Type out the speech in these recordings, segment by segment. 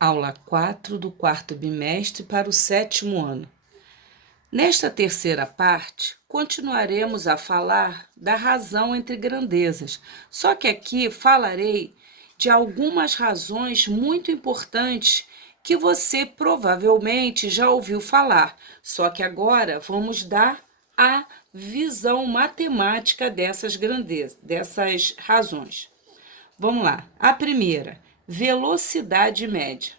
Aula 4 do quarto bimestre para o 7º ano. Nesta terceira parte, continuaremos a falar da razão entre grandezas, só que aqui falarei de algumas razões muito importantes que você provavelmente já ouviu falar, só que agora vamos dar a visão matemática dessas grandezas, dessas razões. Vamos lá. A primeira, velocidade média.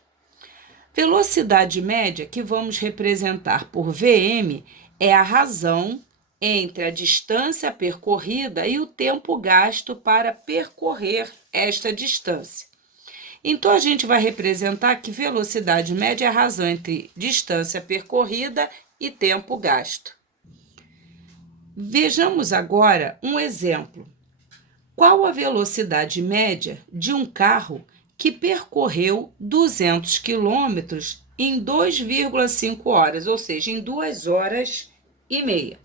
Velocidade média, que vamos representar por Vm, é a razão entre a distância percorrida e o tempo gasto para percorrer esta distância. Então, a gente vai representar que velocidade média é a razão entre distância percorrida e tempo gasto. Vejamos agora um exemplo. Qual a velocidade média de um carro que percorreu 200 quilômetros em 2,5 horas, ou seja, em 2 horas e meia?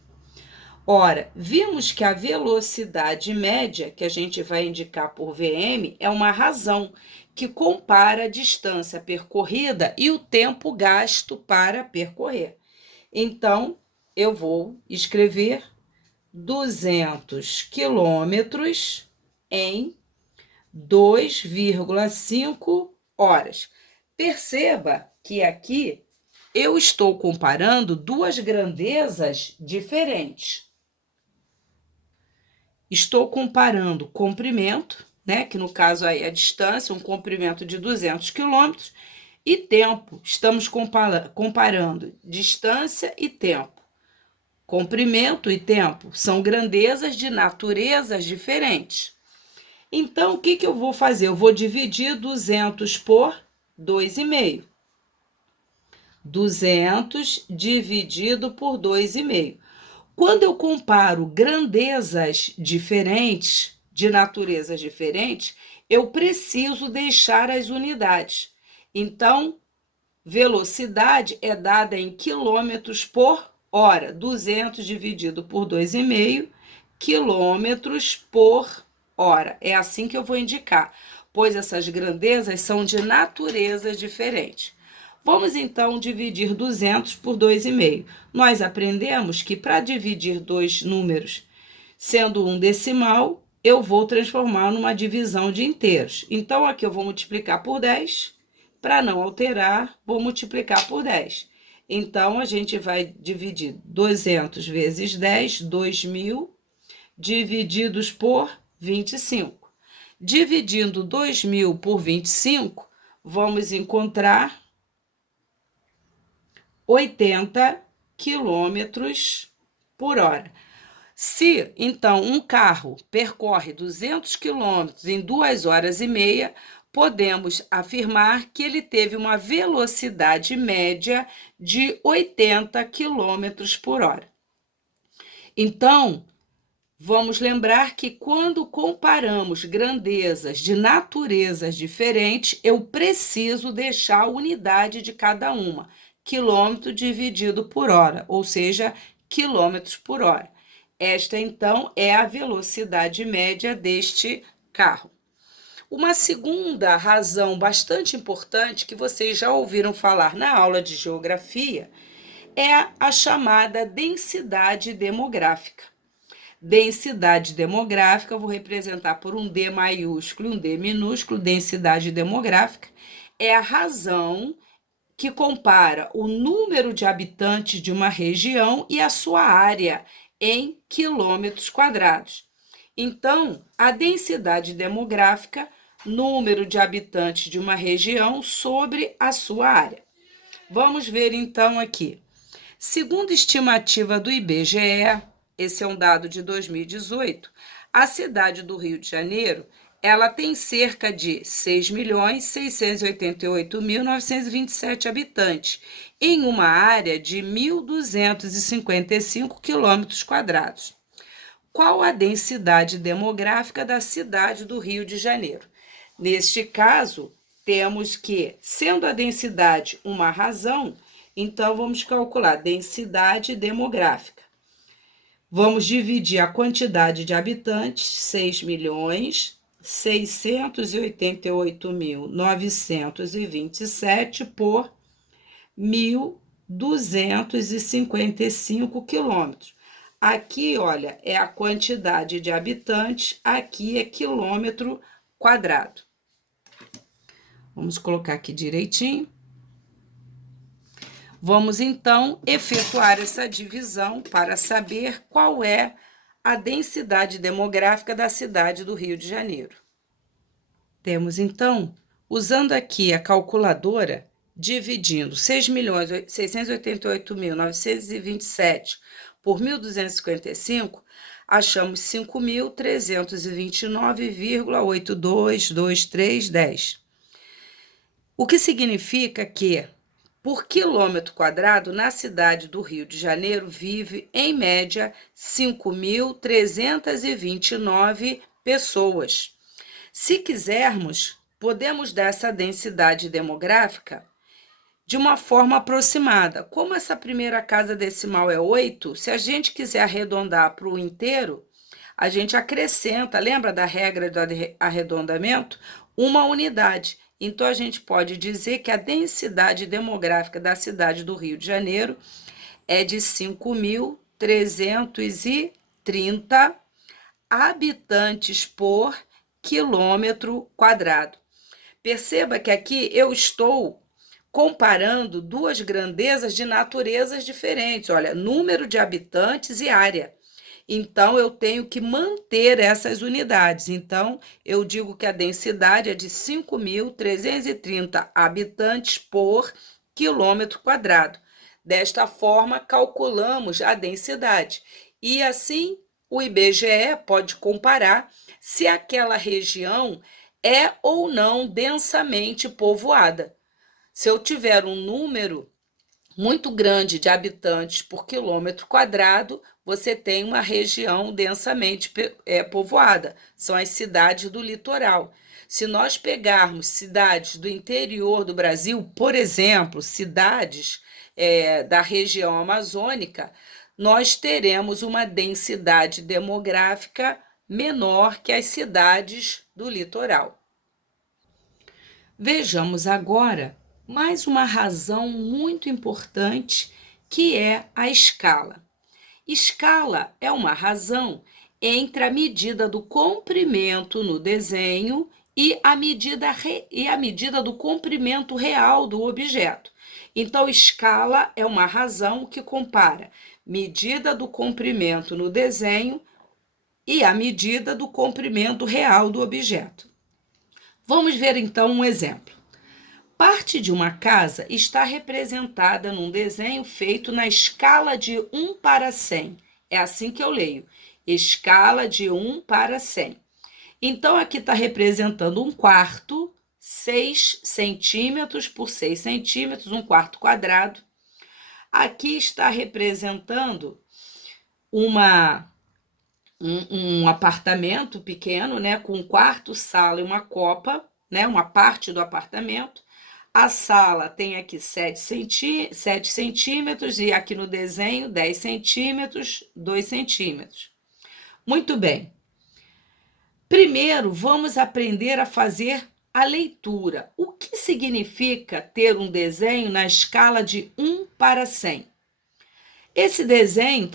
Ora, vimos que a velocidade média, que a gente vai indicar por Vm, é uma razão que compara a distância percorrida e o tempo gasto para percorrer. Então, eu vou escrever 200 quilômetros em 2,5 horas. Perceba que aqui eu estou comparando duas grandezas diferentes. Estou comparando comprimento, né, que no caso aí é a distância, um comprimento de 200 quilômetros, e tempo. Estamos comparando distância e tempo. Comprimento e tempo são grandezas de naturezas diferentes. Então, o que eu vou fazer? Eu vou dividir 200 por 2,5. 200 dividido por 2,5. Quando eu comparo grandezas diferentes, de naturezas diferentes, eu preciso deixar as unidades. Então, velocidade é dada em quilômetros por hora. 200 dividido por 2,5 quilômetros por hora. É assim que eu vou indicar, pois essas grandezas são de naturezas diferentes. Vamos então dividir 200 por 2,5. Nós aprendemos que para dividir dois números, sendo um decimal, eu vou transformar numa divisão de inteiros. Então, aqui eu vou multiplicar por 10. Para não alterar, vou multiplicar por 10. Então, a gente vai dividir 200 vezes 10, 2.000, divididos por 25. Dividindo 2.000 por 25, vamos encontrar 80 quilômetros por hora. Se, então, um carro percorre 200 quilômetros em 2 horas e meia, podemos afirmar que ele teve uma velocidade média de 80 quilômetros por hora. Então, vamos lembrar que quando comparamos grandezas de naturezas diferentes, eu preciso deixar a unidade de cada uma, quilômetro dividido por hora, ou seja, quilômetros por hora. Esta, então, é a velocidade média deste carro. Uma segunda razão bastante importante que vocês já ouviram falar na aula de geografia é a chamada densidade demográfica. Densidade demográfica, eu vou representar por um D maiúsculo e um D minúsculo. Densidade demográfica é a razão que compara o número de habitantes de uma região e a sua área em quilômetros quadrados. Então, a densidade demográfica, número de habitantes de uma região sobre a sua área. Vamos ver então aqui. Segundo estimativa do IBGE, esse é um dado de 2018, a cidade do Rio de Janeiro, ela tem cerca de 6.688.927 habitantes, em uma área de 1.255 quilômetros quadrados. Qual a densidade demográfica da cidade do Rio de Janeiro? Neste caso, temos que, sendo a densidade uma razão, então vamos calcular densidade demográfica. Vamos dividir a quantidade de habitantes, 6 milhões 688.927 por 1.255 quilômetros. Aqui, olha, é a quantidade de habitantes, aqui é quilômetro quadrado. Vamos colocar aqui direitinho. Vamos, então, efetuar essa divisão para saber qual é a densidade demográfica da cidade do Rio de Janeiro. Temos, então, usando aqui a calculadora, dividindo 6.688.927 por 1.255, achamos 5.329,822310. O que significa que, por quilômetro quadrado, na cidade do Rio de Janeiro, vive, em média, 5.329 pessoas. Se quisermos, podemos dar essa densidade demográfica de uma forma aproximada. Como essa primeira casa decimal é 8, se a gente quiser arredondar para o inteiro, a gente acrescenta, lembra da regra do arredondamento? Uma unidade. Então, a gente pode dizer que a densidade demográfica da cidade do Rio de Janeiro é de 5.330 habitantes por quilômetro quadrado. Perceba que aqui eu estou comparando duas grandezas de naturezas diferentes. Olha, número de habitantes e área. Então, eu tenho que manter essas unidades. Então, eu digo que a densidade é de 5.330 habitantes por quilômetro quadrado. Desta forma, calculamos a densidade. E assim, o IBGE pode comparar se aquela região é ou não densamente povoada. Se eu tiver um número muito grande de habitantes por quilômetro quadrado, você tem uma região densamente povoada. São as cidades do litoral. Se nós pegarmos cidades do interior do Brasil, por exemplo, cidades da região amazônica, nós teremos uma densidade demográfica menor que as cidades do litoral. Vejamos agora mais uma razão muito importante, que é a escala. Escala é uma razão entre a medida do comprimento no desenho e a medida do comprimento real do objeto. Então, escala é uma razão que compara medida do comprimento no desenho e a medida do comprimento real do objeto. Vamos ver, então, um exemplo. Parte de uma casa está representada num desenho feito na escala de 1 para 100. É assim que eu leio, escala de 1 para 100. Então, aqui está representando um quarto, 6 centímetros por 6 centímetros, um quarto quadrado. Aqui está representando um apartamento pequeno, né, com um quarto, sala e uma copa, né, uma parte do apartamento. A sala tem aqui 7 centímetros e aqui no desenho 10 centímetros, 2 centímetros. Muito bem. Primeiro, vamos aprender a fazer a leitura. O que significa ter um desenho na escala de 1 para 100? Esse desenho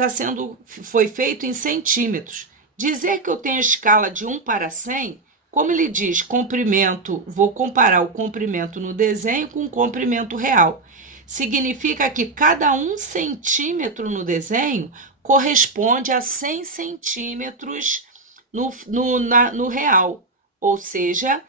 foi feito em centímetros. Dizer que eu tenho escala de 1 para 100, como ele diz, comprimento, vou comparar o comprimento no desenho com o comprimento real. Significa que cada 1 centímetro no desenho corresponde a 100 centímetros no real. Ou seja,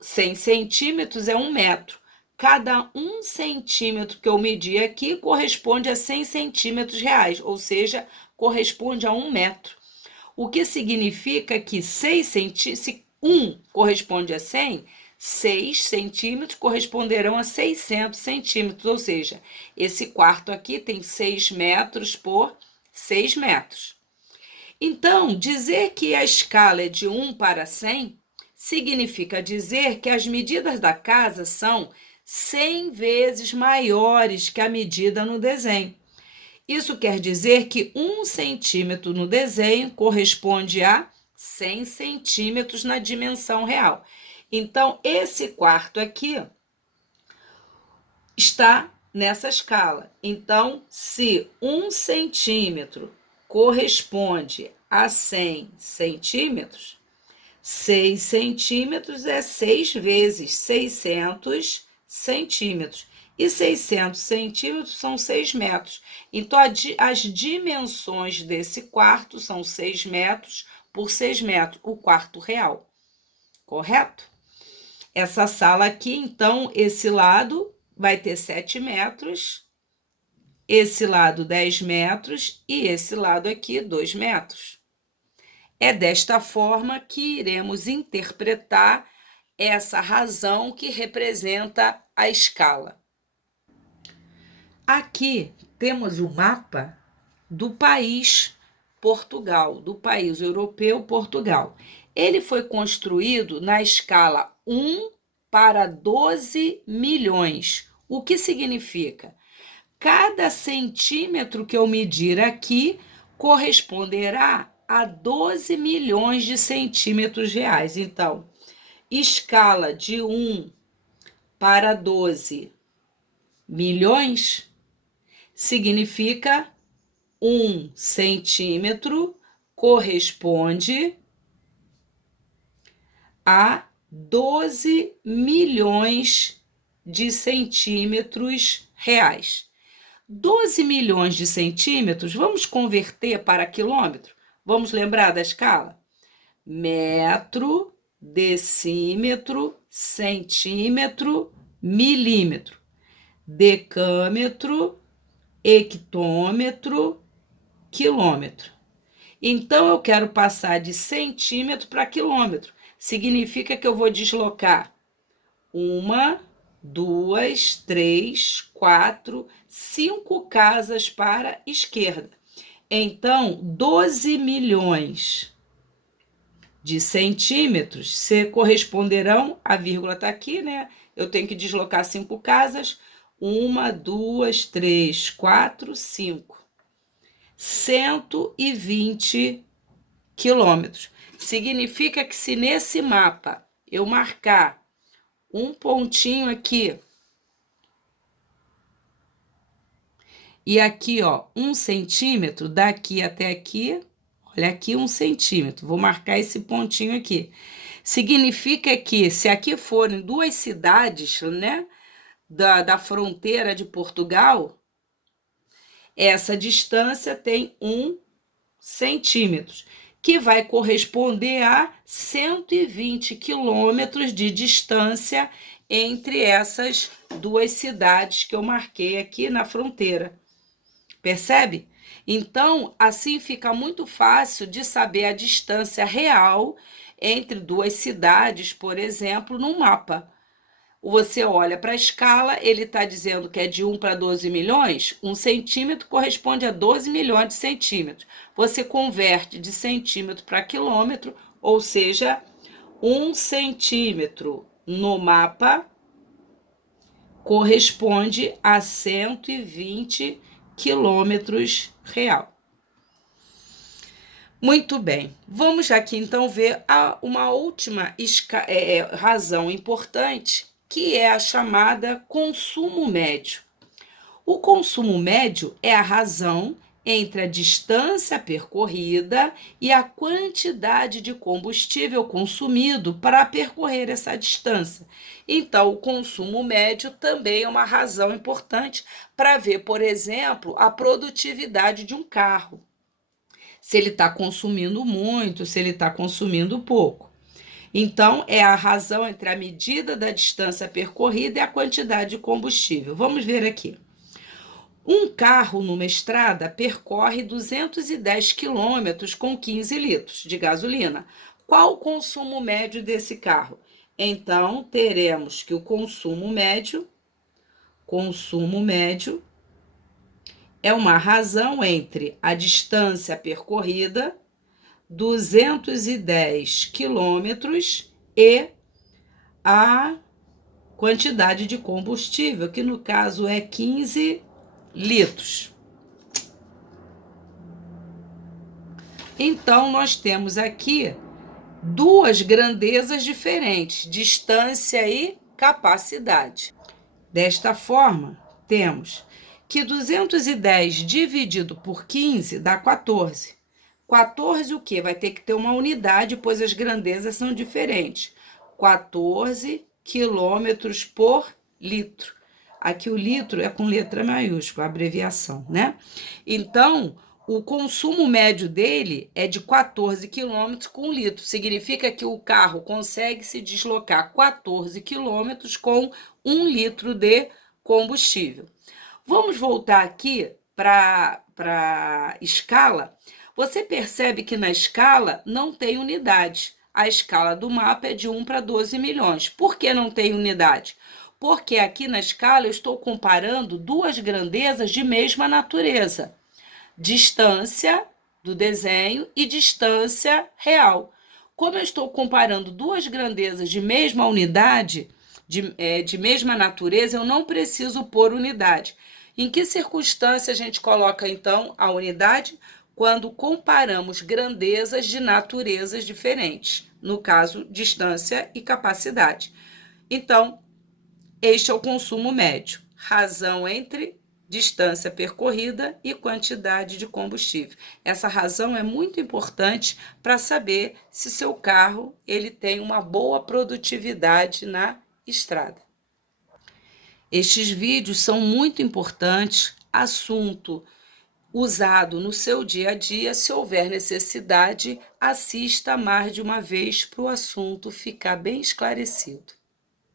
100 centímetros é 1 metro. Cada 1 centímetro que eu medi aqui corresponde a 100 centímetros reais, ou seja, corresponde a 1 metro. O que significa que 6 centímetros, se 1 corresponde a 100, 6 centímetros corresponderão a 600 centímetros, ou seja, esse quarto aqui tem 6 metros por 6 metros. Então, dizer que a escala é de 1 para 100 significa dizer que as medidas da casa são 100 vezes maiores que a medida no desenho. Isso quer dizer que 1 centímetro no desenho corresponde a 100 centímetros na dimensão real. Então, esse quarto aqui está nessa escala. Então, se 1 centímetro corresponde a 100 centímetros, 6 centímetros é 6 vezes 600 centímetros. E 600 centímetros são 6 metros. Então, as dimensões desse quarto são 6 metros por 6 metros, o quarto real. Correto? Essa sala aqui, então, esse lado vai ter 7 metros, esse lado 10 metros e esse lado aqui 2 metros. É desta forma que iremos interpretar essa razão que representa a escala. Aqui temos o mapa do país Portugal, do país europeu Portugal. Ele foi construído na escala 1 para 12 milhões. O que significa? Cada centímetro que eu medir aqui corresponderá a 12 milhões de centímetros reais. Então, escala de 1 para 12 milhões significa 1 centímetro corresponde a 12 milhões de centímetros reais. 12 milhões de centímetros, vamos converter para quilômetro? Vamos lembrar da escala? Metro, decímetro, centímetro, milímetro. Decâmetro, hectômetro, quilômetro. Então, eu quero passar de centímetro para quilômetro. Significa que eu vou deslocar 1, 2, 3, 4, 5 casas para a esquerda. Então, 12 milhões de centímetros se corresponderão, a vírgula está aqui, né? Eu tenho que deslocar 5 casas. 1, 2, 3, 4, 5. 120 quilômetros. Significa que se nesse mapa eu marcar um pontinho aqui e aqui, ó, 1 centímetro, daqui até aqui, olha aqui 1 centímetro, vou marcar esse pontinho aqui. Significa que se aqui forem 2 cidades, né, da fronteira de Portugal, essa distância tem 1 centímetro, que vai corresponder a 120 quilômetros de distância entre essas 2 cidades que eu marquei aqui na fronteira. Percebe? Então, assim fica muito fácil de saber a distância real entre 2 cidades, por exemplo, num mapa. Você olha para a escala, ele está dizendo que é de 1 para 12 milhões, 1 centímetro corresponde a 12 milhões de centímetros. Você converte de centímetro para quilômetro, ou seja, 1 centímetro no mapa corresponde a 120 quilômetros real. Muito bem, vamos aqui então ver uma última razão importante, que é a chamada consumo médio. O consumo médio é a razão entre a distância percorrida e a quantidade de combustível consumido para percorrer essa distância. Então, o consumo médio também é uma razão importante para ver, por exemplo, a produtividade de um carro. Se ele está consumindo muito, se ele está consumindo pouco. Então, é a razão entre a medida da distância percorrida e a quantidade de combustível. Vamos ver aqui. Um carro numa estrada percorre 210 quilômetros com 15 litros de gasolina. Qual o consumo médio desse carro? Então, teremos que o consumo médio é uma razão entre a distância percorrida, 210 quilômetros, e a quantidade de combustível, que no caso é 15 litros. Então, nós temos aqui duas grandezas diferentes, distância e capacidade. Desta forma, temos que 210 dividido por 15 dá 14. 14 o quê? Vai ter que ter uma unidade, pois as grandezas são diferentes. 14 quilômetros por litro. Aqui o litro é com letra maiúscula, abreviação, né? Então, o consumo médio dele é de 14 quilômetros com litro. Significa que o carro consegue se deslocar 14 quilômetros com 1 litro de combustível. Vamos voltar aqui para a escala. Você percebe que na escala não tem unidade. A escala do mapa é de 1 para 12 milhões. Por que não tem unidade? Porque aqui na escala eu estou comparando duas grandezas de mesma natureza. Distância do desenho e distância real. Como eu estou comparando duas grandezas de mesma unidade, de mesma natureza, eu não preciso pôr unidade. Em que circunstância a gente coloca, então, a unidade? Quando comparamos grandezas de naturezas diferentes. No caso, distância e capacidade. Então, este é o consumo médio. Razão entre distância percorrida e quantidade de combustível. Essa razão é muito importante para saber se seu carro ele tem uma boa produtividade na estrada. Estes vídeos são muito importantes, assunto usado no seu dia a dia. Se houver necessidade, assista mais de uma vez para o assunto ficar bem esclarecido.